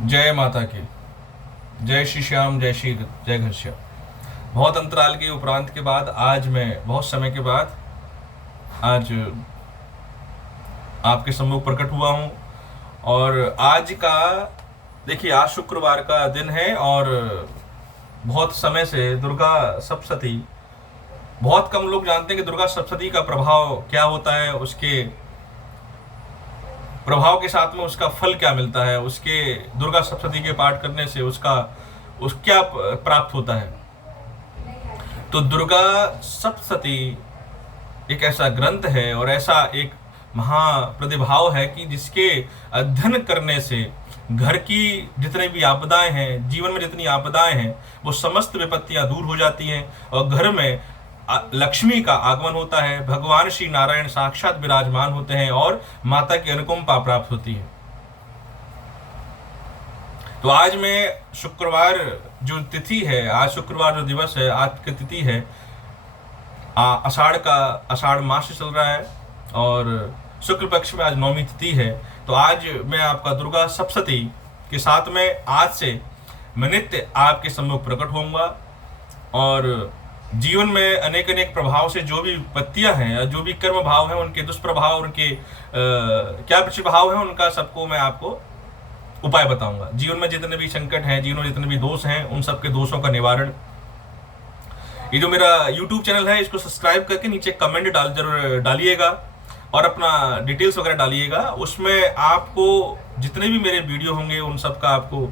जय माता की। जय श्री श्याम, जय श्री जय घनश्याम। बहुत अंतराल के उपरांत के बाद आज मैं बहुत समय के बाद आज आपके सम्मुख प्रकट हुआ हूँ। और आज का देखिए, आज शुक्रवार का दिन है और बहुत समय से दुर्गा सप्तशती, बहुत कम लोग जानते हैं कि दुर्गा सप्तशती का प्रभाव क्या होता है, उसके प्रभाव के साथ में उसका फल क्या मिलता है, उसके दुर्गा सप्तशती के पाठ करने से उसका क्या प्राप्त होता है। तो दुर्गा सप्तशती एक ऐसा ग्रंथ है और ऐसा एक महाप्रतिभाव है कि जिसके अध्ययन करने से घर की जितने भी आपदाएं हैं, जीवन में जितनी आपदाएं हैं, वो समस्त विपत्तियां दूर हो जाती हैं और घर में लक्ष्मी का आगमन होता है। भगवान श्री नारायण साक्षात विराजमान होते हैं और माता की अनुकंपा प्राप्त होती है। तो आज मैं शुक्रवार जो तिथि है, आज शुक्रवार जो दिवस है, आज की तिथि है आषाढ़ मास चल रहा है और शुक्ल पक्ष में आज नौमी तिथि है। तो आज मैं आपका दुर्गा सप्तशती के साथ में आज से मैं नित्य आपके सम्मुख प्रकट होऊंगा और जीवन में अनेक अनेक प्रभाव से जो भी विपत्तियां हैं या जो भी कर्म भाव हैं, उनके दुष्प्रभाव, उनके क्या प्रभाव हैं, उनका सबको मैं आपको उपाय बताऊंगा। जीवन में जितने भी संकट हैं, जीवन में जितने भी दोष हैं, उन सबके दोषों का निवारण। ये जो मेरा YouTube चैनल है, इसको सब्सक्राइब करके नीचे कमेंट जरूर डालिएगा और अपना डिटेल्स वगैरह डालिएगा। उसमें आपको जितने भी मेरे वीडियो होंगे उन सब का आपको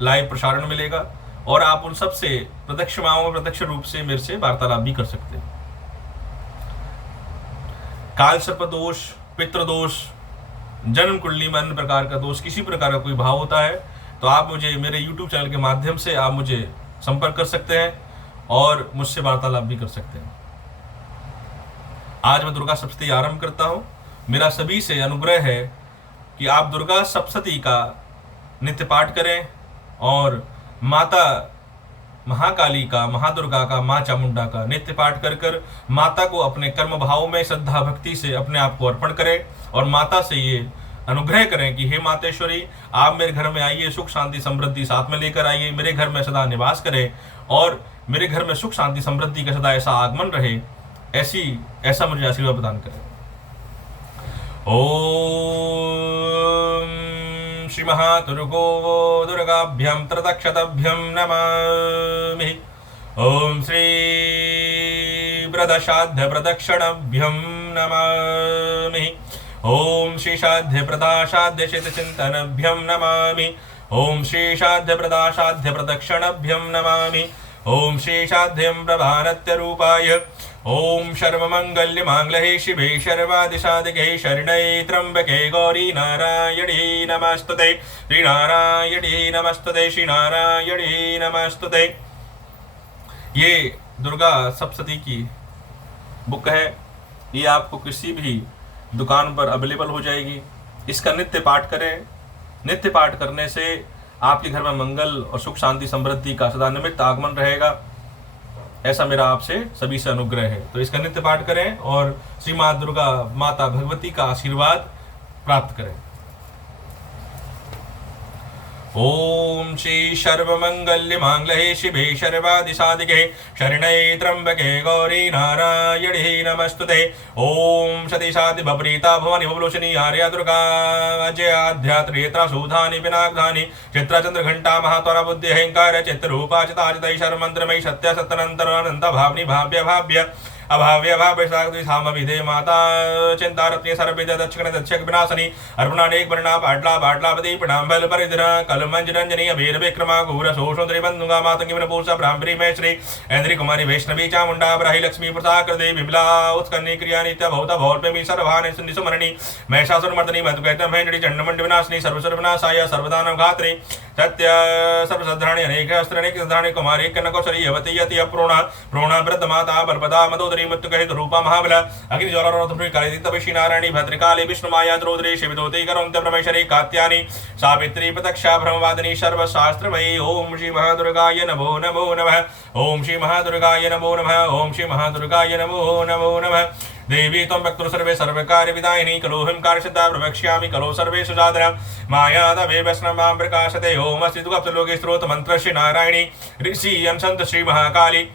लाइव प्रसारण मिलेगा और आप उन सब से प्रत्यक्ष रूप से मेरे से वार्तालाप भी कर सकते हैं। काल सर्प दोष, पितृदोष, जन्म कुंडली में अन्य प्रकार का दोष, किसी प्रकार का कोई भाव होता है तो आप मुझे मेरे YouTube चैनल के माध्यम से आप मुझे संपर्क कर सकते हैं और मुझसे वार्तालाप भी कर सकते हैं। आज मैं दुर्गा सप्तशती आरंभ करता हूं। मेरा सभी से अनुग्रह है कि आप दुर्गा सप्तशती का नित्य पाठ करें और माता महाकाली का, महादुर्गा का, माँ चामुंडा का नित्य पाठ कर कर माता को अपने कर्म भाव में श्रद्धा भक्ति से अपने आप को अर्पण करें और माता से ये अनुग्रह करें कि हे मातेश्वरी, आप मेरे घर में आइए, सुख शांति समृद्धि साथ में लेकर आइए, मेरे घर में सदा निवास करें और मेरे घर में सुख शांति समृद्धि का सदा ऐसा आगमन रहे, ऐसा मुझे आशीर्वाद प्रदान करें। ओम श्री महादुर्गो दुर्गाभ्यां त्रदक्षतभ्यं नमामि। ओम श्री प्रदशाध्य प्रदक्षिणभ्यं नमामि। ओम श्री शाध्य प्रदाशाध्य चिंतनभ्यं नमामि। ओम श्री शाध्य प्रदाशाध्य प्रदक्षिणभ्यं नमामि। ओम श्री शाध्यं प्रभानत्य रूपाय। ओम सर्वमंगल्य मांगल्ये शिवे सर्वादिसाधिके शरण्ये त्र्यंबके गौरी नारायणी नमस्तुते। श्री नारायणी नमस्तुते, श्री नारायणी नमस्तुते। ये दुर्गा सप्तशती की बुक है, ये आपको किसी भी दुकान पर अवेलेबल हो जाएगी। इसका नित्य पाठ करें। नित्य पाठ करने से आपके घर में मंगल और सुख शांति समृद्धि का सदा निमित्त आगमन रहेगा, ऐसा मेरा आपसे सभी से अनुग्रह है। तो इसका नित्य पाठ करें और श्री माँ दुर्गा माता भगवती का आशीर्वाद प्राप्त करें। ओम श्री सर्वमंगल्य मांगल्ये शिवे सर्वादिसाधिके शरण्ये त्र्यंबके गौरी नारायणी नमस्तुते। ओम सती साधि भवरीता भवानी भवलोचनी आर्या दुर्गा अजयाध्या त्रेत्रा सूधानि पिनाग्धानि चित्रा चंद्र घंटा महात्वरा बुद्धि अहंकार चित्रूपा चिताचितै शर्मंत्रमयी सत्य सत्तनंतर अनंत भावनी भाव्य भाव्य अभाव्य भाव्य माता चिंता रत्नी सर्वविद दक्षिण दक्षक विनाशनी अर्पणानेक वर्णा पाटला पाटला पति प्रणाम बल परिधरा कलमंज रंजनी अभीर विक्रमा घूर शोषोदरी बंधुगा मातंगी पूषा ब्राह्मणी महेश्वरी ऐन्द्री कुमारी वैष्णवी चामुंडा ब्राही लक्ष्मी प्रसाद देवी विमला उत्कन्नी क्रिया नित्य भौता भौर्पमी सर्वान सुमरणी महिषासुर मर्दनी मधुकैतम हेंडी चंडमंड विनाशनी सर्वसुर विनाशाय सर्वदानव घात्री सत्य सर्वसद्राणी अनेक अस्त्राणि सद्राणी कुमारी कनकौशरी यवती यति अप्रोणा प्रोणा वृद्ध माता बलपदा मदोदरी मृत्युकहित रूपा महाबला अग्नि ज्वालारोधपुरी कालिदित विष्णु नारायणी भद्रकाली विष्णु माया द्रोद्री शिवदोती करौंत्य परमेश्वरी कात्यानी सावित्री प्रत्यक्षा ब्रह्मवादिनी सर्वशास्त्रमयी। ओम श्री महादुर्गाय नमो नमो नमः। ओम श्री महादुर्गाय नमो नमः। ओम श्री महादुर्गाय नमो नमो नमः। देवी त्वं वक्तुः सर्वे सर्वकार्यविदायिनी खलु हिंकार सिद्धा प्रवक्ष्यामि खलु सर्वेषु साधनं मायादवे वैष्णव मां प्रकाशते ओम अस्ति दुःखलोके स्रोत मंत्रस्य नारायणी ऋषि अंसंत श्री महाकाली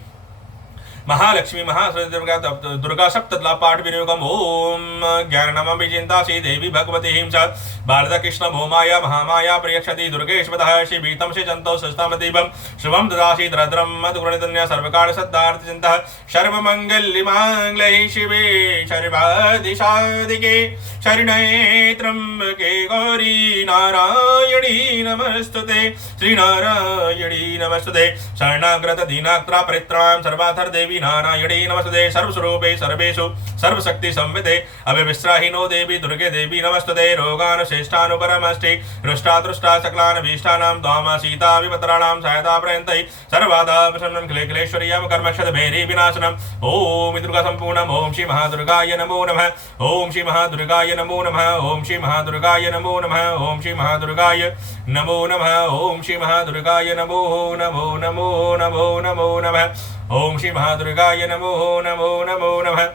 महालक्ष्मी महासरस्वती दुर्गा सप्तला पाठ विनियोगम ओम ज्ञान नम विचिंतासी देवी भगवती हिंसा भारत कृष्ण भूमाया महामाया प्रियक्षति दुर्गेश्वतः शिवीतम से जंतो सस्तामदीपम शुभम ददासी द्रद्रम मधुगुणितन्या सर्वकाल सद्धार्थ चिंता सर्वमंगल्य मांगल्ये शिवे सर्वादिशादिके शरण्ये त्र्यंबके गौरी नारायणी नमस्तुते श्री नारायणी नमस्तुते शरणागत दीनाक्त्रा परित्राण सर्वाधर देवी नारायणी नमस्ते सर्वस्वरूपे सर्वेषु सर्वशक्ति संविते अभिविश्राहिनो देवी दुर्गे देवी नमस्ते रोगान श्रेष्ठानुपरमष्टि रुष्टा सकलान भीष्टानां द्वामा सीता विपत्राणां सहायता प्रयन्तै सर्वादा प्रसन्नं क्लेशरीयं कर्मक्षत भेरी विनाशनम् ओम दुर्गा संपूर्णम् ओम श्री महादुर्गाय नमो नमः ओम श्री महादुर्गाय नमो नमः ओम श्री महादुर्गाय नमो नमः ओम श्री महादुर्गाय नमो नमः ओम श्री महादुर्गाय नमो नमो नमो नमो नमो नमः ओम श्री महादुर्गाय नमो नमो नमो नमः।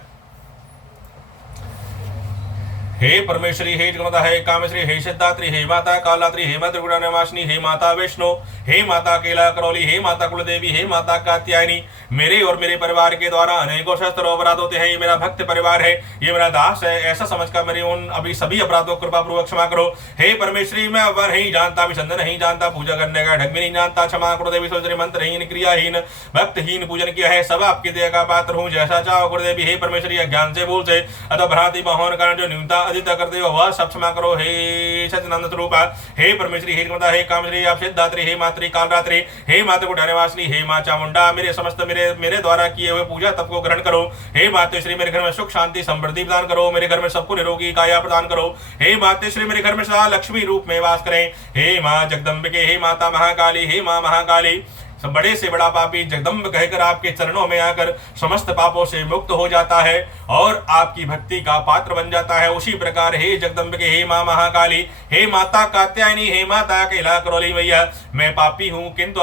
हे परमेश्वरी हे जगन्माता हे कामेश्वरी हे सिद्धात्री हे माता कालात्री हे माता त्रिगुणानिवासिनी हे माता वैष्णो हे माता केला करौली हे माता कुलदेवी हे माता कात्यायनी मेरे और मेरे परिवार के द्वारा अनेकों शस्त्र अपराध होते हैं। ये मेरा भक्त परिवार है, ये मेरा दास है, ऐसा समझकर मेरे उन अभी सभी अपराधों को कृपा पूर्वक क्षमा करो। हे परमेश्वरी मैं अब नहीं जानता, विछंद नहीं जानता, पूजा करने का ढंग भी नहीं जानता, क्षमा करो देवी। सोचरी मंत्रहीन क्रियाहीन भक्तहीन पूजन किया है, सब आपकी दया का पात्र हूँ, जैसा चाहो गुरुदेवी। हे परमेश्वरी अज्ञान से भूल से अथवा भ्रांति मोहन कारण जो न्यूनता अधिकता करते हो वह सब क्षमा करो। हे सच्चिदानंद स्वरूपा हे परमेश्वरी हे जगन्माता हे कामेश्वरी आप सिद्धात्री हे मातृ कालरात्रि हे मातृ कुटानिवासिनी हे मां चामुंडा मेरे समस्त मेरे द्वारा किए हुए पूजा तप को ग्रहण करो। हे मातेश्वरी मेरे घर में सुख शांति समृद्धि प्रदान करो, मेरे घर में सबको निरोगी काया प्रदान करो। हे मातेश्वरी मेरे घर में सदा लक्ष्मी रूप में वास करें। हे मां जगदम्बिके हे माता महाकाली हे मां महाकाली बड़े से बड़ा पापी जगदम्ब कहकर आपके चरणों में आकर समस्त पापों से मुक्त हो जाता है और आपकी भक्ति का पात्र बन जाता है। उसी प्रकार हे जगदम्बिके हे मां महाकाली हे माता कात्यायनी हे माता कैला करौली मैया मैं पापी हूँ किंतु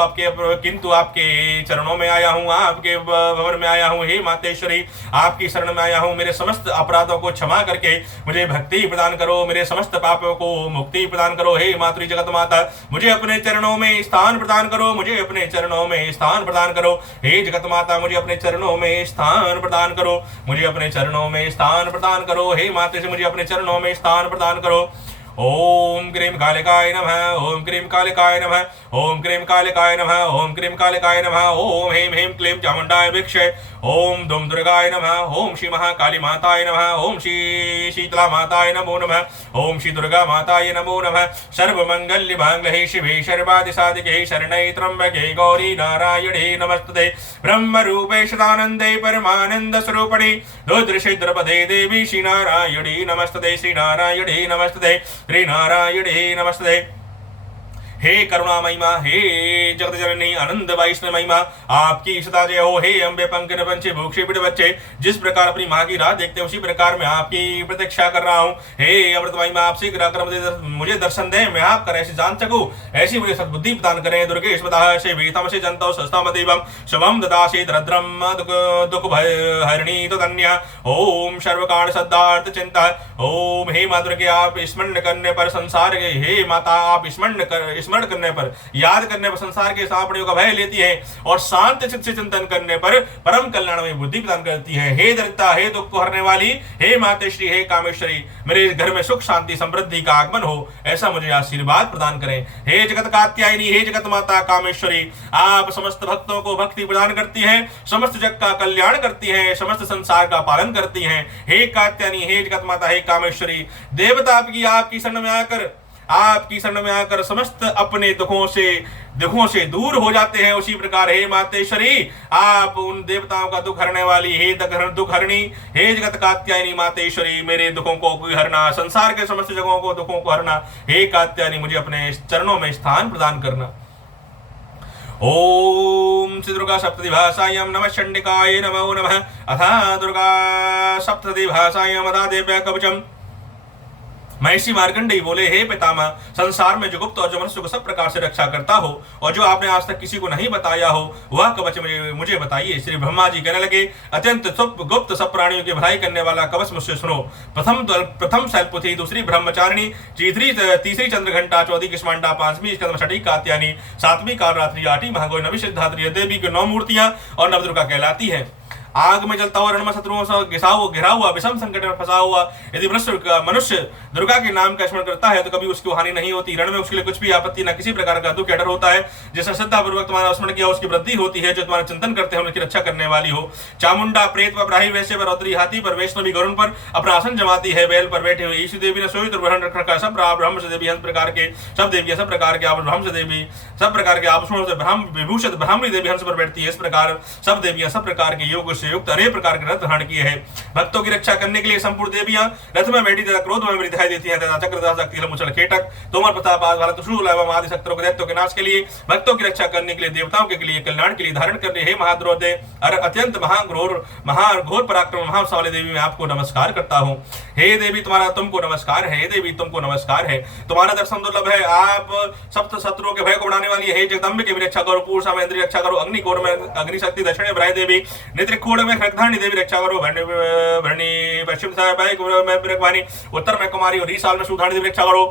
आपके चरणों में आया हूँ, आपके भवन में आया हूँ। हे मातेश्वरी आपकी शरण में आया हूँ, मेरे समस्त अपराधों को क्षमा करके मुझे भक्ति प्रदान करो, मेरे समस्त पापों को मुक्ति प्रदान करो। हे मातृ जगत माता मुझे अपने चरणों में स्थान प्रदान करो, मुझे अपने चरणों में स्थान प्रदान करो। हे जगत माता मुझे अपने चरणों में स्थान प्रदान करो, मुझे अपने चरणों में स्थान प्रदान करो। हे माता से मुझे अपने चरणों में स्थान प्रदान करो। ओम क्रीं कालिकाय नमः ओम क्रीं कालिकाय नमः ओम क्रीं कालिकाय नमः ओम क्रीं कालिकाय नमः ओम ह्रीं ह्रीं क्लीं चामुंडाय भिक्षे ओम दुम दुर्गाय नमः ओम श्री महाकाली माताय नमः ओम श्री शीतला माताय नमो नमः ओम श्री दुर्गा माताय नमो नमः। सर्वमंगल्य मांगल्ये शिवे सर्वादि साधिके शरण्ये त्र्यंबके गौरी नारायणे नमस्तुते ब्रह्म रूपे सदानंदे परमानंद स्वरूपिणे रुद्रशिद्रपदे देवी श्री नारायणे नमस्तुते श्री नारायणे नमस्तुते श्री नारायणे नमस्ते। हे करुणा महिमा हे जगत जननी आनंद वैष्णव महिमा आपकी सदा जय हो। हे अम्बे पंकज पंचे भूक्षी पिट बच्चे जिस प्रकार अपनी माँ की राह देखते उसी प्रकार मैं आपकी प्रतीक्षा कर रहा हूँ। हे अमृत महिमा आपसे मुझे दर्शन दें, मैं आपका ऐसी जान सकूं, ऐसी मुझे सद्बुद्धि प्रदान करें। दुर्गे से वीतम से जनतो सस्तामदेवम शुभम ददासी दरद्रम दुख हरिणी तो धन्या ओम सर्वकाण सद्धार्थ चिंता ओम। हे माँ दुर्गे आप स्मरण करने पर संसार के हे माता आप स्मरण करने पर याद करने पर संसार के सापड़ियों का भय लेती है और शांत चित्त से चिंतन करने पर परम कल्याण में बुद्धि प्रदान करती है। हे दरिद्रता हे दुख को हरने वाली हे मातेश्वरी हे कामेश्वरी मेरे घर में सुख शांति समृद्धि का आगमन हो ऐसा मुझे आशीर्वाद प्रदान करें। हे जगत कात्यायनी हे जगत माता कामेश्वरी आप समस्त भक्तों को भक्ति प्रदान करती हैं, समस्त जग का कल्याण करती हैं, समस्त संसार का पालन करती हैं। हे कात्यायनी हे जगत माता हे कामेश्वरी देवता आपकी शरण में आकर समस्त अपने दुखों से दूर हो जाते हैं। उसी प्रकार हे मातेश्वरी आप उन देवताओं का दुख हरने वाली हे दुख हरणी हे जगत कात्यायनी मातेश्वरी मेरे दुखों को हरना, संसार के समस्त जगहों को दुखों को हरना। हे कात्यायनी मुझे अपने चरणों में स्थान प्रदान करना। ओम श्री दुर्गा सप्तति भाषायां नमः चंडिकाय नमो नमः अथा दुर्गा सप्तति भाषायां अदा देव्या कवचम महर्षि मार्कंडेय बोले, हे पितामह, संसार में जो गुप्त और जो मनुष्य को सब प्रकार से रक्षा करता हो और जो आपने आज तक किसी को नहीं बताया हो वह कवच मुझे बताइए। श्री ब्रह्मा जी कहने लगे, अत्यंत गुप्त सब प्राणियों की भलाई करने वाला कवच मुझसे सुनो। प्रथम शैलपुत्री, दूसरी ब्रह्मचारिणी, तीसरी चंद्रघंटा, चौथी कुष्मांडा, पांचवी स्कंद छठी कात्यायनी, सातवीं कालरात्रि, आठवीं महागौरी, नवी सिद्धात्री देवी की 9 मूर्तियां और नवदुर्गा कहलाती है। आग में जलता हुआ, रण में शत्रुओं से घिरा हुआ, विषम संकट में फंसा हुआ यदि मनुष्य दुर्गा के नाम का स्मरण करता है तो कभी उसकी हानि नहीं होती। रण में उसके लिए कुछ भी आपत्ति न किसी प्रकार का दुख या डर होता है। जैसा श्रद्धापूर्वक तुम्हारा स्मरण किया उसकी वृद्धि होती है। जो तुम्हारा चिंतन करते हैं उनकी रक्षा करने वाली हो। चामुंडा, प्रेत पर, ब्राही, वैश्य पर, रौद्री, हाथी पर, वैष्णवी गरुण पर अपना आसन जमाती है। बैल पर बैठे हुए ईशु देवी ने सोई ग्रहण रखा। सब ब्रह्म से देवी हंस प्रकार के, सब देवियां सब प्रकार के ब्रह्म से देवी सब प्रकार के आभूषणों से ब्रह्म विभूषित ब्राह्मणी देवी हंस पर बैठती है। इस प्रकार सब देवियां सब प्रकार के योग से युक्त अनेक प्रकार रथ धारण किए हैं। भक्तों की रक्षा करने के लिए संपूर्ण देवियां रथ में बैठी तथा क्रोध में दिखाई देती हैं तथा चक्रधार शक्ति मुचल खेटक तोमर प्रताप एवं आदि शक्तियों के दैत्यों के नाश के लिए, भक्तों की रक्षा करने के लिए, देवताओं के लिए, कल्याण के लिए धारण करने हे महाद्रोदे अत्यंत महाघोर पराक्रम महाशाली देवी, मैं आपको नमस्कार करता हूँ। हे देवी तुम्हारा तुमको नमस्कार है। हे देवी तुमको नमस्कार है। तुम्हारा दर्शन दुर्लभ है। आप सप्त शत्रुओं के भय को बढ़ाने वाली है। जगदम्बे की रक्षा करो। पूर्णा में इंद्रिय रक्षा करो। अग्निकोर में अग्निशक्ति, दक्षिण ब्राह्य देवी, नेत्रिकोण में खड़गधारणी देवी रक्षा करो। भरणी पश्चिम में उत्तर में कुमारी और ईशान में सुधारणी देवी रक्षा करो।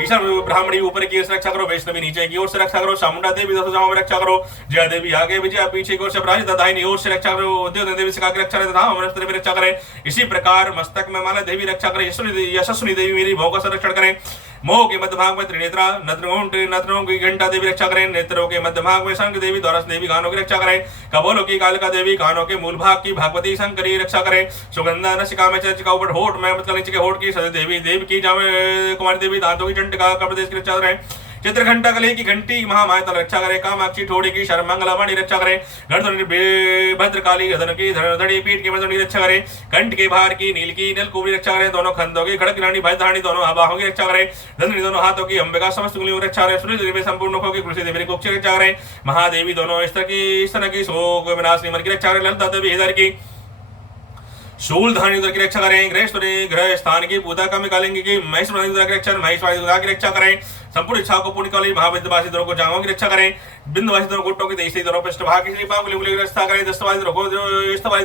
ईशान ब्राह्मणी ऊपर की ओर से रक्षा करो। वैष्णवी नीचे की ओर से रक्षा करो। चामुंडा देवी दशभुजाओं में रक्षा करो। जया देवी आगे, विजया पीछे की ओर से, प्राची दाहिनी ओर से रक्षा करो। उद्योत देवी सिखा की रक्षा करे तथा अमृत देवी रक्षा करे। इसी प्रकार मस्तक में माला देवी रक्षा करे। यशस्विनी देवी मेरी भोग का संरक्षण करें। मोह के मध्य भाग में त्रिनेत्रा नत्रों की घंटा देवी रक्षा करें। नेत्रों के मध्य भाग में शंख देवी द्वारा देवी कानों की रक्षा करें। कबोलों की कालिका देवी कानों के मूल भाग की भागवती शंकरी रक्षा करें। सुगंधा नसिका में चर्चिका ऊपर होठ में मतलब नीचे के होठ की सदी देवी देव की जावे कुमारी देवी दांतों की चंडिका कप्रदेश की रक्षा करें। चित्रघंटा कले की घंटी महामाया रक्षा करे। कामाक्षी ठोड़ी की शर्मंगलावाणी रक्षा करे। भद्रकाली गदन की धड़ी पीठ की मदनी रक्षा करे। कंठ के भार की नील की नीलकुबरी रक्षा करे। दोनों खंडों की खड़क रानी भयधारणी दोनों बाहों की रक्षा करे। धनी दोनों हाथों की अंबिका समस्त उंगलियों की रक्षा करे। सूर्य देवी संपूर्ण मुखों की कृषि देवी को रक्षा करे। महादेवी दोनों इस तरह की शोक विनाशनी मन की रक्षा करे। ललिता देवी हृदय की शूल धारणी उदर की रक्षा करें। ग्रह स्थान की पूजा का निकालेंगे कि महेश की रक्षा महेश की रक्षा करें। संपूर्ण इच्छा को पूर्ण काली महाविद्यवासी दोनों को जांघों की रक्षा करें। बिंदवासी दोनों गुट्टों की देशी दोनों पृष्ठभाग की श्रीपा की रक्षा करें। दस्तवासी दोनों को इस्तवासी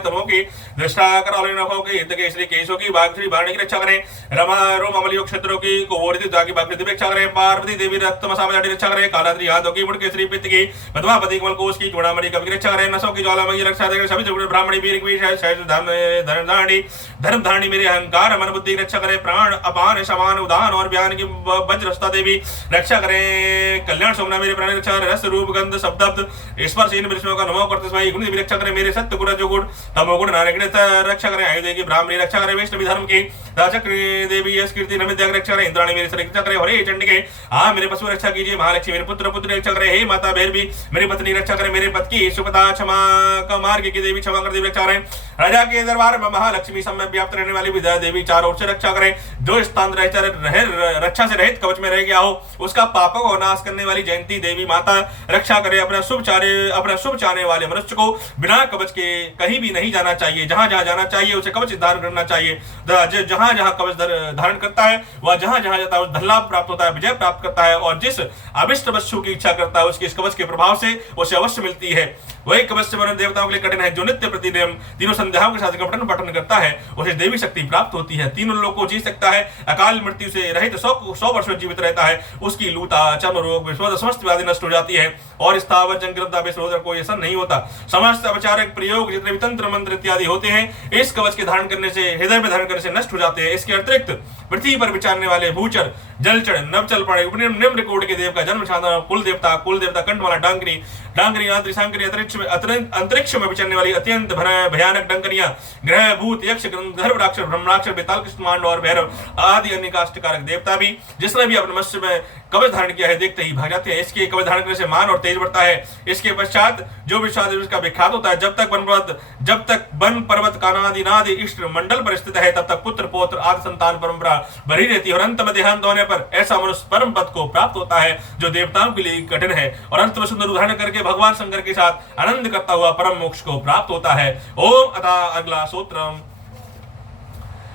दोनों की दृष्टा कर नखों के हित के श्री केशों की बाघ श्री भारणी की रक्षा करें। रमा रोम अमलियों क्षेत्रों की कोवरित की बाघ की रक्षा करें। पार्वती देवी रक्त मसावजाटी रक्षा करें। कालाद्री हाथों की मुड़ के श्री पित्त की मधुमापति कमल कोष की चूड़ामणि कवि की रक्षा करें। नसों की ज्वालामयी रक्षा करें। सभी ब्राह्मणी वीर धर्मधारणी मेरे अहंकार मन बुद्धि की रक्षा करें। प्राण अपान समान उदान और बयान की वज्रस्ता देवी रक्षा करें। कल्याण सोमना मेरे प्राण रक्षा करें। रस रूप गंध शब्द स्पर्श इन विषयों का नमो करते समय गुण देवी रक्षा करें। मेरे सत्य गुण जो गुण तमोगुण नारायण रक्षा करें। आयुर्वेद की ब्राह्मणी रक्षा करें। वैष्णवी धर्म की चक्र देवी यश कीर्ति नमित्या की रक्षा करें। इंद्राणी मेरी शरीर रक्षा करें। हरे चंडिके आ मेरे पशु रक्षा कीजिए। महालक्ष्मी मेरे पुत्र पुत्री रक्षा करें। हे माता भैरवी मेरी पत्नी रक्षा करें। मेरे पति की सुपता क्षमा का मार्ग की देवी क्षमा कर देवी रक्षा करें। राजा के दरबार में महालक्ष्मी समय व्याप्त रहने वाली विद्या देवी चारों ओर से रक्षा करें। जो स्थान रक्षा से रहित कवच में रह गया हो उसका पापों को नाश करने वाली जयंती देवी माता रक्षा करे। अपना शुभ चाहने वाले मनुष्य को बिना कवच के कहीं भी नहीं जाना चाहिए। जहां जहां जाना चाहिए उसे कवच धारण करना चाहिए। जहां जहां कवच धारण करता है वह जहां जहां जाता है उस धन लाभ प्राप्त होता है, विजय प्राप्त करता है और जिस अभिष्ट वस्तु की इच्छा करता है उसके इस कवच के प्रभाव से उसे अवश्य मिलती है। वही कवच से देवताओं के लिए कठिन है। जो नित्य प्रतिदिन तीनों संध्याओं के साथ पठन करता है उसे देवी शक्ति प्राप्त होती है। तीनों लोगों को जी सकता है। अकाल मृत्यु से रहित 100 वर्ष जीवित रहता है। उसकी लूता चर्म रोग समस्त व्याधि नष्ट हो जाती है और स्थावर जंगलता कोई असर नहीं होता। समस्त अपचारक प्रयोग जितने भी तंत्र मंत्र इत्यादि होते हैं इस कवच के धारण करने से हृदय में धारण करने से नष्ट हो जाते हैं। इसके अतिरिक्त पृथ्वी पर विचारने वाले भूचर जलचर नवचल प्राणी निम्न कोटि के देव का जन्म कुल देवता कंठमाला डांगरी आंतरी सांकरी अंतरिक्ष में विचरने वाली अत्यंत भयानक डंकरियां ग्रह भूत यक्ष गंधर्व राक्षस ब्रह्मराक्षस बेताल कृष्ण मांड और भैरव आदि अन्य काष्टकारक देवता भी जिसने भी अपने मत्स्य में कवच धारण किया है देखते ही भाग जाते हैं। इसके कवच धारण करने से मान और तेज बढ़ता है। इसके पश्चात जो विश्वास इसका विख्यात होता है। जब तक वन पर्वत कानादि इष्ट मंडल पर स्थित है तब तक पुत्र पौत्र आदि संतान परंपरा बनी रहती है और अंत में देहांत होने पर ऐसा मनुष्य परम पद को प्राप्त होता है जो देवताओं के लिए कठिन है और अंत में सुंदर उदाहरण करके भगवान शंकर के साथ आनंद करता हुआ परम मोक्ष को प्राप्त होता है। ओम अतः अगला सूत्र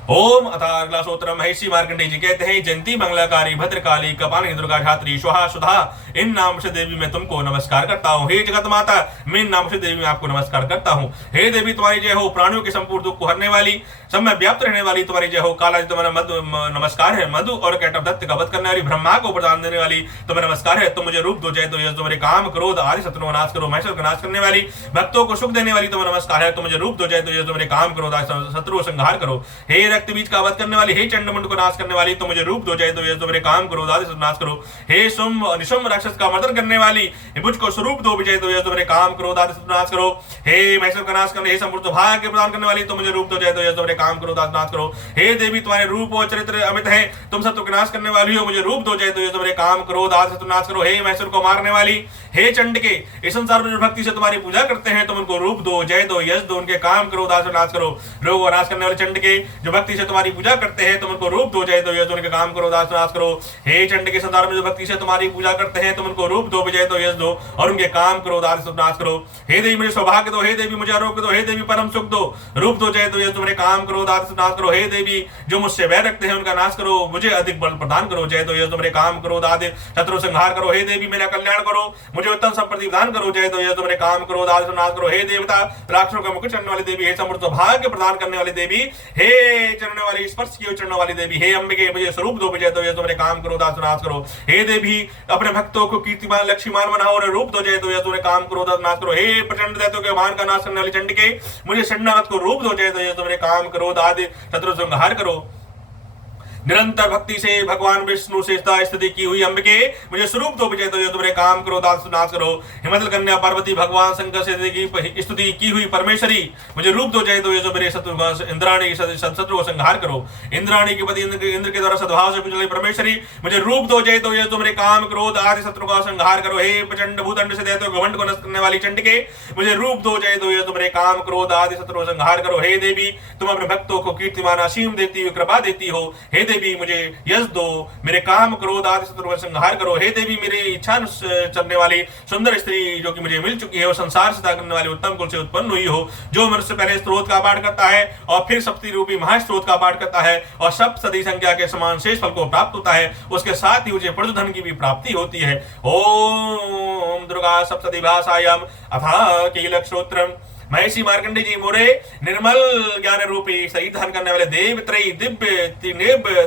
ओम अथा अगला सूत्र महर्षि मार्कंडेय जी कहते हैं, जयंती मंगलाकारी भद्रकाली कपालिनी दुर्गा धात्री स्वाहा सुधा, इन नाम से देवी मैं तुमको नमस्कार करता हूँ। हे जगत माता, मैं इन नाम से देवी मैं आपको नमस्कार करता हूँ। हे देवी तुम्हारी जय हो, प्राणियों के संपूर्ण दुख को हरने वाली, सब में व्याप्त रहने वाली तुम्हारी जय हो। काला जी तुम्हारा नमस्कार है। मधु और कैटव दत्त का वध करने वाली, ब्रह्मा को वरदान देने वाली तुम्हें नमस्कार है। तुम मुझे रूप दो, जय दो, यश दो, मेरे काम क्रोध आदि शत्रुओं का नाश करो। महेश्वर का नाश करने वाली, भक्तों को सुख देने वाली तुम्हें नमस्कार है। तुम मुझे रूप दो, जय दो, यश दो, मेरे काम क्रोध आदि शत्रुओं संहार करो। हे रक्त बीज का वध करने वाली, हे चंडमुंड को नाश करने वाली, तुम मुझे रूप दो, जय दो, यश दो, मेरे काम क्रोध आदि नाश करो। हे शुंभ निशुंभ राक्षस का मर्दन करने वाली, मुझको स्वरूप दो, विजय दो, यश दो, मेरे काम क्रोध आदि नाश करो। हे महेश्वर का नाश करने, हे समृद्ध भाग्य प्रदान करने वाली, तुम मुझे रूप दो, जय दो, यश दो, मेरे काम क्रोध आदि नाश करो। हे देवी तुम्हारे रूप और चरित्र अमित है, तुम सत्व का नाश करने वाली हो, मुझे रूप दो, जय दो, यश दो, मेरे काम क्रोध आदि नाश करो। हे महेश्वर को मारने वाली, हे चंड के, इस संसार में जो भक्ति से तुम्हारी पूजा करते हैं, तुम उनको रूप दो, जय दो, यश दो, उनके काम क्रोध आदि नाश करो। रोग और नाश करने वाले चंड के, जो भक्ति से तुम्हारी पूजा करते हैं, तुम उनको रूप दो, जय दो, यश दो, उनके काम क्रोध आदि नाश करो। हे चंड के, संसार में जो भक्ति से तुम्हारी पूजा करते हैं, तुम उनको रूप दो, विजय दो, यश दो, और उनके काम क्रोध आदि नाश करो। हे देवी मुझे सौभाग्य दो, हे देवी मुझे आरोग्य दो, हे देवी परम सुख दो, रूप दो, जय दो, यश दो, मेरे काम क्रोध आदि नाश करो। हे देवी जो मुझसे वैर रखते हैं उनका नाश करो, मुझे अधिक बल प्रदान करो, जय दो, यश दो, मेरे काम क्रोध आदि शत्रु संहार करो। हे देवी मेरा कल्याण करो, मुझे उत्तम संपत्ति प्रदान करो, जय दो, यश दो, मेरे काम क्रोध आदि नाश करो। हे देवता राक्षसों का मुकुट चढ़ने वाली देवी, हे समृद्ध भाग्य प्रदान करने वाली देवी, हे चढ़ने वाली स्पर्श की चढ़ने वाली देवी, हे अंबिके मुझे स्वरूप दो, विजय दो, यश दो, मेरे काम क्रोध आदि नाश करो। हे देवी अपने भक्तों को कीर्तिमान लक्ष्मीमान बनाओ और रूप दो, जय दो, यश दो, मेरे काम क्रोध आदि नाश करो। हे प्रचंड दैत्यों के मान का नाश करने वाली चंड के, मुझे षण्णागत को रूप दो, जय दो, यश दो, मेरे काम क्रोध आदि शत्रु संहार करो। निरंतर भक्ति से भगवान विष्णु से स्तुति की हुई अंबिके, मुझे स्वरूप दो, विजय दो, यश दो, मेरे काम क्रोध आदि नाश करो। हिमाचल कन्या पार्वती भगवान शंकर से स्तुति की हुई परमेश्वरी, मुझे रूप दो, जय दो, यश दो, मेरे शत्रु इंद्राणी शत्रु को संहार करो। इंद्राणी के पति इंद्र के द्वारा सद्भाव से पूजी परमेश्वरी, मुझे रूप दो, जय दो, यश दो, मेरे काम क्रोध आदि शत्रु का संहार करो। हे प्रचंड भूतंड से दैत्यों घमंड को नष्ट करने वाली चंड के, मुझे रूप दो, जय दो, यश दो, मेरे काम क्रोध आदि शत्रु को संहार करो। हे देवी तुम अपने भक्तों को कीर्तिमान असीम देती हुई कृपा देती हो। हे देवी मुझे यश दो, मेरे काम क्रोध आदि शत्रु का संहार करो। हे देवी मेरी इच्छा चलने वाली सुंदर स्त्री जो कि मुझे मिल चुकी है, वो संसार से करने वाली उत्तम कुल से उत्पन्न हुई हो, जो मनुष्य पहले स्त्रोत का पाठ करता है और फिर सप्ती रूपी महास्त्रोत का पाठ करता है और सप्तशती संख्या के समान शेष फल को प्राप्त होता है, उसके साथ ही मुझे प्रजुधन की भी प्राप्ति होती है। ओम दुर्गा सप्तशती भाषायाम अथा कीलक श्रोत्रम। महर्षि मार्कंडेय जी मोरे निर्मल ज्ञान रूपी शरीर धारण करने वाले देव त्रयी दिव्य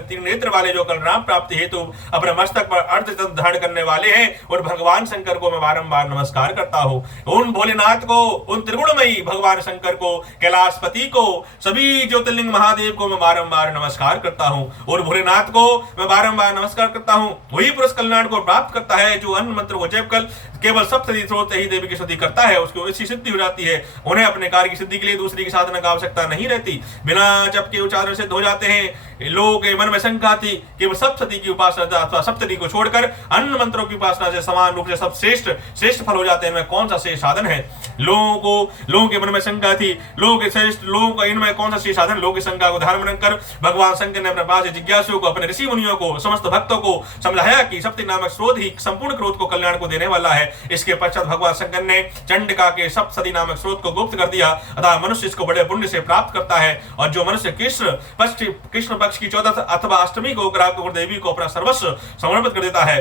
त्रिनेत्र वाले जो कल्याण प्राप्ति हेतु अपने मस्तक पर अर्ध धारण करने वाले हैं, और भगवान शंकर को मैं बारंबार नमस्कार करता हूँ। उन भोलेनाथ को, उन त्रिगुणमयी भगवान शंकर को, कैलाशपति को, सभी ज्योतिर्लिंग महादेव को मैं बारंबार नमस्कार करता हूँ। और भोलेनाथ को मैं बारंबार नमस्कार करता हूँ। वही पुरुष कल्याण को प्राप्त करता है जो अन्य मंत्र को जप कर केवल सप्तशती स्रोत ही देवी की स्तुति करता है, उसको ऐसी सिद्धि हो जाती है। उन्हें अपने कार्य की सिद्धि के लिए दूसरी की साधना का आवश्यकता नहीं रहती, बिना जप के उच्चारण सिद्ध हो जाते हैं। लोगों के मन में शंका थी कि सप्तशती की उपासना अथवा सप्तशती को छोड़कर अन्य मंत्रों की उपासना से समान रूप से सब श्रेष्ठ फल हो जाते हैं, इनमें कौन सा श्रेष्ठ साधन है। लोगों के मन में शंका थी, लोगों का इनमें कौन सा श्रेष्ठ साधन। लोगों की शंका को ध्यान में रखकर भगवान शंकर ने अपने पास जिज्ञासुओं को, अपने ऋषि मुनियों को, समस्त भक्तों को समझाया कि सप्तशती नामक स्रोत ही संपूर्ण क्रोध को कल्याण को देने वाला है। इसके पश्चात भगवान शंकर ने चंडिका के सप्तशती नामक स्रोत को गुप्त कर दिया, अतः मनुष्य इसको बड़े पुण्य से प्राप्त करता है। और जो मनुष्य कृष्ण पक्ष की चौदह अथवा अष्टमी को देवी को अपना सर्वस्व समर्पित कर देता है,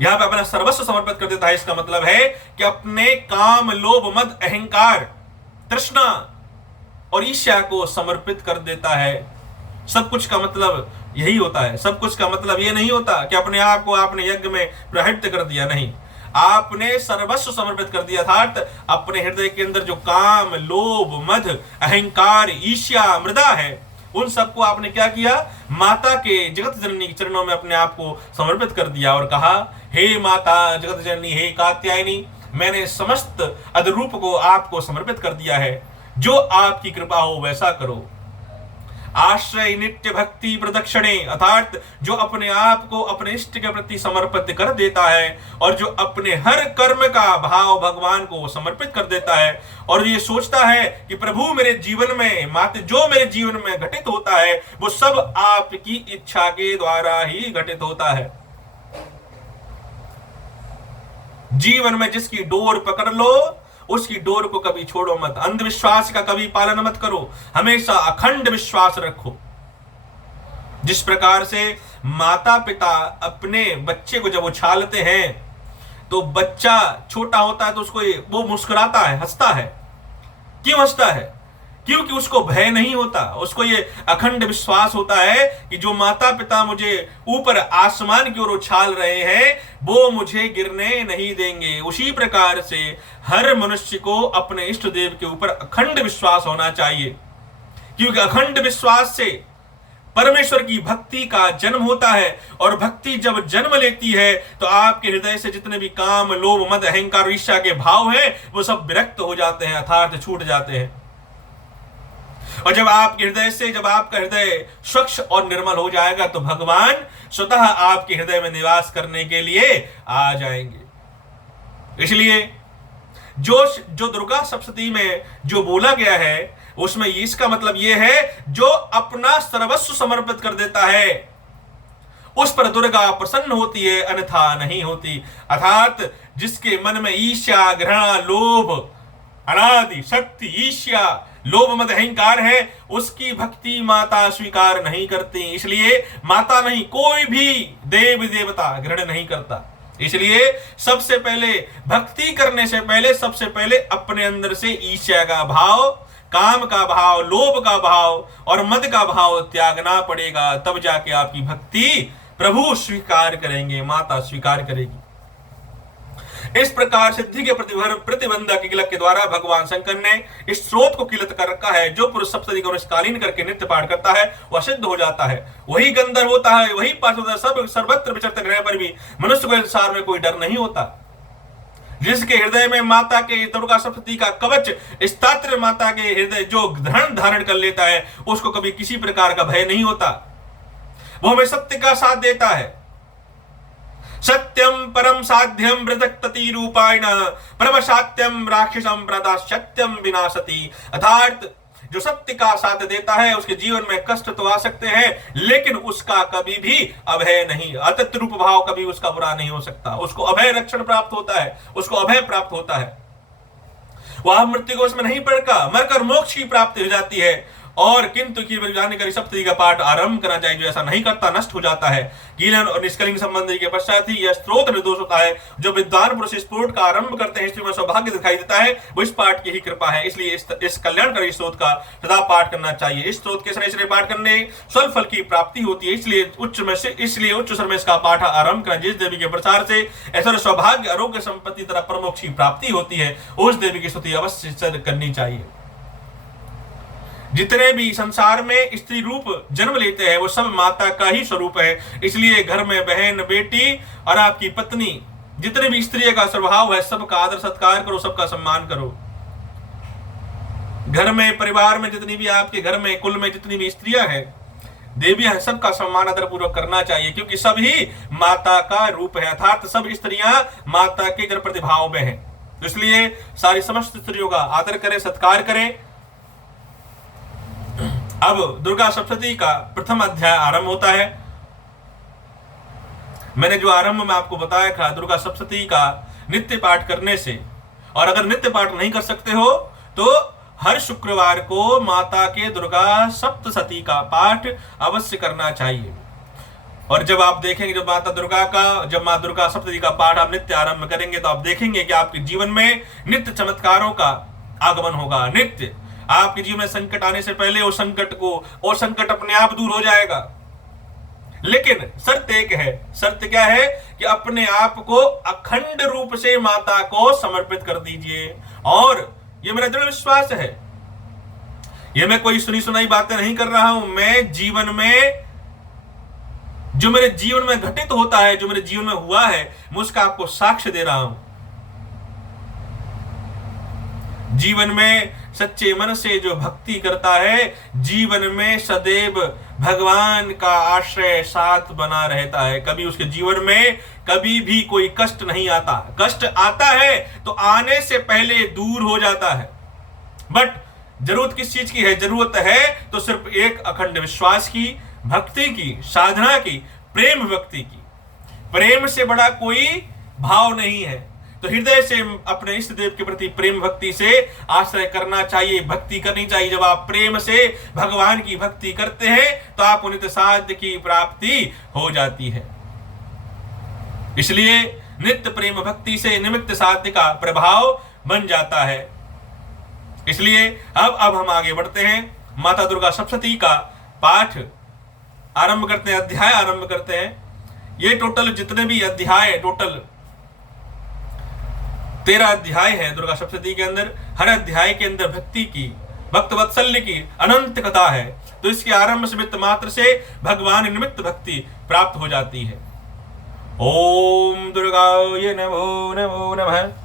यहां पे अपना सर्वस्व समर्पित कर देता है, इसका मतलब है कि अपने काम, लोभ, मद, अहंकार, तृष्णा और ईर्ष्या को समर्पित कर देता है। सब कुछ का मतलब यही होता है। सब कुछ का मतलब ये नहीं होता कि अपने आप को आपने यज्ञ में प्रहृत कर दिया, नहीं, आपने सर्वस्व समर्पित कर दिया, अर्थात अपने हृदय के अंदर जो काम, लोभ, मद, अहंकार, ईर्ष्या, मृदा है, उन सबको आपने क्या किया, माता के जगत जननी के चरणों में अपने आप को समर्पित कर दिया और कहा, हे माता जगत जननी, हे कात्यायनी, मैंने समस्त अधरूप को आपको समर्पित कर दिया है, जो आपकी कृपा हो वैसा करो। आश्रय नित्य भक्ति प्रदक्षिणे, अर्थात जो अपने आप को अपने इष्ट के प्रति समर्पित कर देता है और जो अपने हर कर्म का भाव भगवान को समर्पित कर देता है और ये सोचता है कि प्रभु मेरे जीवन में, मात्र जो मेरे जीवन में घटित होता है वो सब आपकी इच्छा के द्वारा ही घटित होता है। जीवन में जिसकी डोर पकड़ लो उसकी डोर को कभी छोड़ो मत, अंधविश्वास का कभी पालन मत करो, हमेशा अखंड विश्वास रखो। जिस प्रकार से माता पिता अपने बच्चे को जब उछालते हैं तो बच्चा छोटा होता है तो उसको वो मुस्कुराता है, हंसता है। क्यों हंसता है? क्योंकि उसको भय नहीं होता, उसको ये अखंड विश्वास होता है कि जो माता पिता मुझे ऊपर आसमान की ओर उछाल रहे हैं वो मुझे गिरने नहीं देंगे। उसी प्रकार से हर मनुष्य को अपने इष्ट देव के ऊपर अखंड विश्वास होना चाहिए, क्योंकि अखंड विश्वास से परमेश्वर की भक्ति का जन्म होता है, और भक्ति जब जन्म लेती है तो आपके हृदय से जितने भी काम, लोभ, मद, अहंकार, ईर्ष्या के भाव हैं वो सब विरक्त हो जाते हैं, अर्थात छूट जाते हैं। और जब आपके हृदय से, जब आपका हृदय स्वच्छ और निर्मल हो जाएगा तो भगवान स्वतः आपके हृदय में निवास करने के लिए आ जाएंगे। इसलिए जो दुर्गा सप्तशती में जो बोला गया है उसमें इसका मतलब यह है जो अपना सर्वस्व समर्पित कर देता है उस पर दुर्गा प्रसन्न होती है, अन्यथा नहीं होती। अर्थात जिसके मन में ईर्ष्या, घृणा, लोभ, अनादि शक्ति, ईर्ष्या, लोभ, मद, अहंकार है, उसकी भक्ति माता स्वीकार नहीं करती। इसलिए माता नहीं, कोई भी देव देवता ग्रहण नहीं करता। इसलिए सबसे पहले भक्ति करने से पहले सबसे पहले अपने अंदर से ईर्ष्या का भाव, काम का भाव, लोभ का भाव और मद का भाव त्यागना पड़ेगा, तब जाके आपकी भक्ति प्रभु स्वीकार करेंगे, माता स्वीकार करेगी। इस प्रकार सिद्धि के प्रतिबंधक किलक के द्वारा भगवान शंकर ने इस स्रोत को किलत कर रखा है। जो पुरुष सप्तशती को निष्कालीन करके नित्य पाठ करता है वह सिद्ध हो जाता है, वही गंधर्व होता है, वही पास होता है। सब सर्वत्र विचरते रहने पर भी मनुष्य को संसार में कोई डर नहीं होता। जिसके हृदय में माता के दुर्गा सप्तशती का कवच स्तोत्र, माता के हृदय जो धन धारण कर लेता है, उसको कभी किसी प्रकार का भय नहीं होता। वो हमें सत्य का साथ देता है। सत्यम परम साध्यम व्रजक्तति रूपायण परम सात्यम राक्षसम प्रदास्यत्यम विनाशति। अर्थात जो सत्य का साथ देता है उसके जीवन में कष्ट तो आ सकते हैं, लेकिन उसका कभी भी अभय नहीं, अतत रूप भाव कभी उसका बुरा नहीं हो सकता। उसको अभय रक्षण प्राप्त होता है, उसको अभय प्राप्त होता है। वह मृत्यु को उसमें नहीं पड़ता, मरकर मोक्ष की प्राप्ति हो जाती है। और किंतु की जानकारी सप्तशती का पाठ आरंभ करना चाहिए। जो ऐसा नहीं करता नष्ट हो जाता है। कीलन और निष्कलिंग संबंधी के पश्चात ही यह स्त्रोत निर्दोष होता है। जो विद्वान पुरुष इस पाठ का आरंभ करते हैं स्त्री में सौभाग्य दिखाई देता है, वो इस पाठ की ही कृपा है। इसलिए इस कल्याणकारी स्त्रोत का सदा पाठ करना चाहिए। इस स्त्रोत के शनि पाठ करने स्वल्प फल की प्राप्ति होती है। इसलिए उच्च स्वर में इसका पाठ आरंभ करना। जिस देवी के प्रसार से ऐसा सौभाग्य, आरोग्य, संपत्ति तरह परमोक्ष की प्राप्ति होती है, उस देवी की स्तुति अवश्य करनी चाहिए। जितने भी संसार में स्त्री रूप जन्म लेते हैं वो सब माता का ही स्वरूप है। इसलिए घर में बहन, बेटी और आपकी पत्नी, जितने भी स्त्री का स्वभाव है, सबका आदर सत्कार करो, सबका सम्मान करो। घर में, परिवार में, जितनी भी आपके घर में, कुल में जितनी भी स्त्रियां हैं, देवियां हैं, सबका सम्मान आदर पूर्वक करना चाहिए, क्योंकि सभी माता का रूप है। अर्थात सब स्त्रियां माता के जड़ प्रतिभाव में है। इसलिए सारी समस्त स्त्रियों का आदर करें, सत्कार करें। अब दुर्गा सप्तशती का प्रथम अध्याय आरंभ होता है। मैंने जो आरंभ में आपको बताया था, दुर्गा सप्तशती का नित्य पाठ करने से, और अगर नित्य पाठ नहीं कर सकते हो तो हर शुक्रवार को माता के दुर्गा सप्तशती का पाठ अवश्य करना चाहिए। और जब आप देखेंगे, जब माँ दुर्गा सप्तशती का पाठ आप नित्य आरंभ करेंगे तो आप देखेंगे कि आपके जीवन में नित्य चमत्कारों का आगमन होगा। नित्य आपके जीवन में संकट आने से पहले वो संकट अपने आप दूर हो जाएगा। लेकिन शर्त एक है। शर्त क्या है? कि अपने आप को अखंड रूप से माता को समर्पित कर दीजिए। और ये मेरा दृढ़ विश्वास है, ये मैं कोई सुनी सुनाई बातें नहीं कर रहा हूं। मैं जीवन में, जो मेरे जीवन में घटित होता है, जो मेरे जीवन में हुआ है, मैं उसका आपको साक्ष्य दे रहा हूं। जीवन में सच्चे मन से जो भक्ति करता है, जीवन में सदैव भगवान का आश्रय साथ बना रहता है। कभी उसके जीवन में कभी भी कोई कष्ट नहीं आता। कष्ट आता है तो आने से पहले दूर हो जाता है। बट जरूरत किस चीज की है? जरूरत है तो सिर्फ एक अखंड विश्वास की, भक्ति की, साधना की, प्रेम भक्ति की। प्रेम से बड़ा कोई भाव नहीं है। तो हृदय से अपने इष्ट देव के प्रति प्रेम भक्ति से आश्रय करना चाहिए, भक्ति करनी चाहिए। जब आप प्रेम से भगवान की भक्ति करते हैं तो आप नित्य साध्य की प्राप्ति हो जाती है। इसलिए नित्य प्रेम भक्ति से निमित्त साध्य का प्रभाव बन जाता है। इसलिए अब हम आगे बढ़ते हैं, माता दुर्गा सप्तशती का पाठ आरंभ करते हैं, अध्याय आरंभ करते हैं। ये टोटल जितने भी अध्याय, टोटल 13 अध्याय है दुर्गा सप्तशती के अंदर। हर अध्याय के अंदर भक्ति की, भक्त वत्सल्य की अनंत कथा है। तो इसके आरंभ निमित्त मात्र से भगवान निमित्त भक्ति प्राप्त हो जाती है। ओम दुर्गाय नमो नमो नमः।